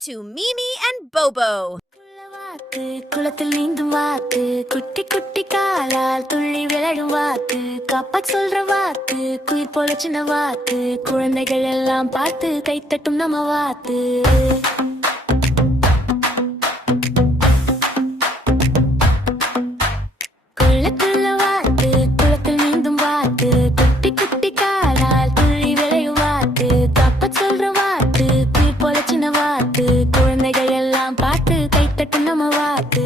to Mimi and Bobo. வாத்து குளத்தில் நீந்தும் வாத்து குட்டி குட்டி காலால் துள்ளி விளையாடும் வாத்து காப்பா சொல்ற வாத்து குயிர் போல சின்ன வாத்து குழந்தைகள் எல்லாம் பார்த்து கைத்தட்டும் நம்ம வாத்து. குள்ள வாத்து குளத்தில் நீந்தும் வாத்து குட்டி குட்டி காலால் துள்ளி விளையும் வாத்து காப்பா சொல்ற வாத்து குயிர் போல சின்ன வாத்து குழந்தைகள் எல்லாம் பார்த்து கைத்தட்டும் நம்ம வாத்து.